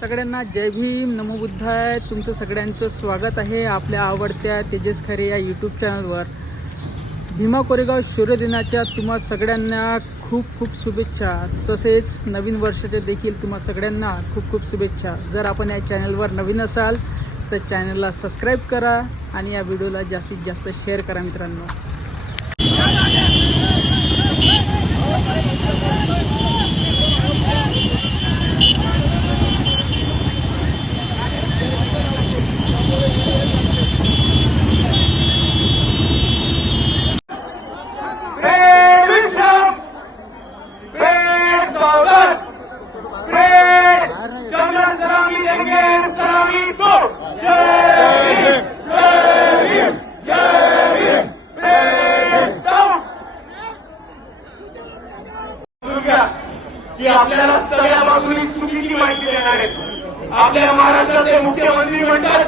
सगळ्यांना जय भीम नमो बुद्धाय. तुमचं सगळ्यांचं स्वागत आहे आपल्या आवडत्या तेजस खरे या यूट्यूब चॅनलवर भीमा कोरेगाव शौर्यदिनाच्या तुम्हा सगळ्यांना खूप खूप शुभेच्छा. तसेच नवीन वर्षाच्या देखील तुम्हा सगळ्यांना खूप खूप शुभेच्छा. जर आपण या चॅनलवर नवीन असाल तर चॅनलला सबस्क्राईब करा आणि या व्हिडिओला जास्तीत जास्त शेअर करा मित्रांनो Great wisdom, great स्वागत, great चंदन सलामी देंगे सलामी को जय भीम, जय भीम, जय भीम, great down. समजून घ्या की आपल्याला सगळ्या बाजूनी चुकीची माहिती देणार आहे आपल्या महाराष्ट्राचे मुख्यमंत्री म्हणतात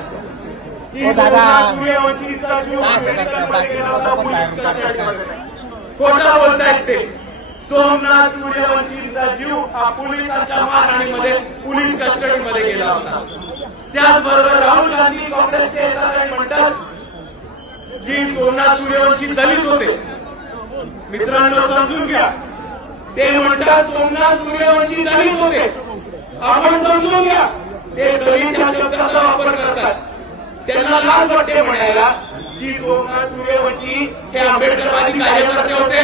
की दादा. सूर्यवंशीचा. खोटं बोलतायत ते? सोमनाथ सूर्यवंशीचा जीव हा पोलिसांच्या मारहाणीमध्ये पोलीस कस्टडीमध्ये गेला होता. त्याचबरोबर राहुल गांधी काँग्रेसचे म्हणतात की सोमनाथ सूर्यवंशी दलित होते. मित्रांनो समजून घ्या. ते म्हणतात सोमनाथ सूर्यवंशी दलित होते. आपण समजून घ्या. ते दलितच्या शब्दाचा वापर करतात. त्यांना लाज वाटते म्हणायला की सोमनाथ सूर्यवंशी हे आंबेडकरवादी कार्यकर्ते होते.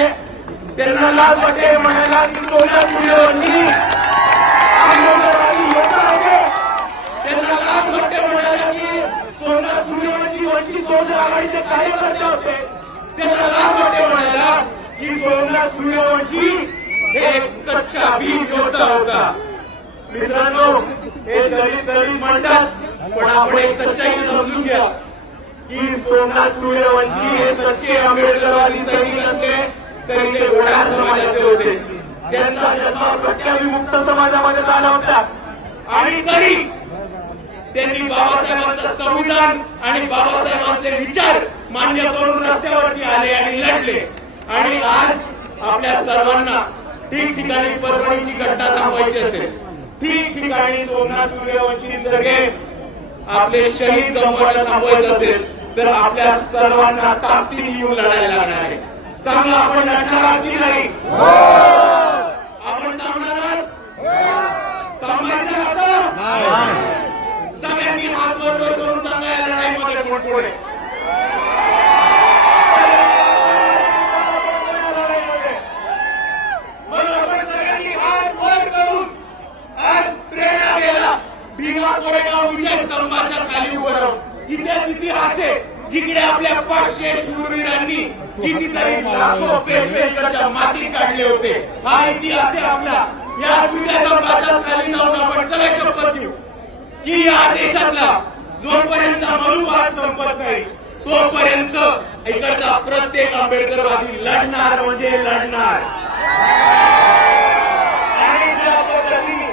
त्यांना लाज वाटते म्हणायला की सोमनाथ सूर्यवंशी आंबेडकरवादी योद्धा होते. त्यांना लाज वाटते म्हणायला की सोमनाथ सूर्यवंशी वंचित बहुजन आघाडीचे कार्यकर्ते होते. त्यांना लाज वाटते म्हणायला की सोमनाथ सूर्यवंशी हे एक सच्चा बीज योद्धा होता. मित्रांनो हे दलित दलित म्हणतात पण आपण एक सच्चाई समजून घ्या. की सोमनाथ सूर्यवंशी हे सच्चे आंबेडकरवादी सैनिक असले तरी ते घोडा समाजाचे होते. त्यांचा जन्म प्रत्याविमुक्त समाजामध्ये झाला होता. आणि तरी त्यांनी बाबासाहेबांचं संविधान आणि बाबासाहेबांचे विचार मान्य करून रस्त्यावरती आले आणि लढले. आणि आज आपल्या सर्वांना ठिकठिकाणी परभणीची घटना थांबवायची असेल. ठिकठिकाणी सोमनाथ सूर्यवंशी जगे आपले शहीद गमवायला थांबवायचं असेल तर आपल्या सर्वांना ताकदीने येऊन लढायला लागणार आहे. चांगलं आपण लढणार आहात की नाही? आपण थांबणार आहात? थांबायचं आता? सगळ्यांनी हात बरोबर करून सांगा या लढाईमध्ये कोण कोण आहे इतिहास इतिहास आहे. जिकडे आपल्या पाचशे शूरवीरांनी कितीतरी लाखो पेशवेकरच्या मातीत काढले होते. हा इतिहास आहे आपला. याच विजय खाली जाऊन आपण सगळे शपथ घेऊ. की या देशातला जोपर्यंत मनुवाद संपत नाही तोपर्यंत इकडचा प्रत्येक आंबेडकरवादी लढणार म्हणजे लढणार आणि ज्या पद्धतीने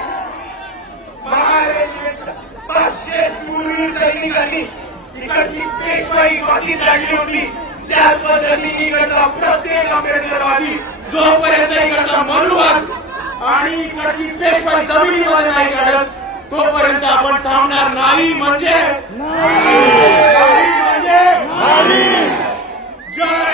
महाराष्ट्राचे पाचशे शूरवीर सैनिकांनी इकडची पेशवाई माती काढली होती त्याच पद्धतीने इकडचा प्रत्येक आंबेडकरवादी जोपर्यंत इकडचा मनुवाद आणि इकडची पेशवाई जमिनीमध्ये नाही काढत तोपर्यंत आपण थांबणार नाही म्हणजे म्हणजे जय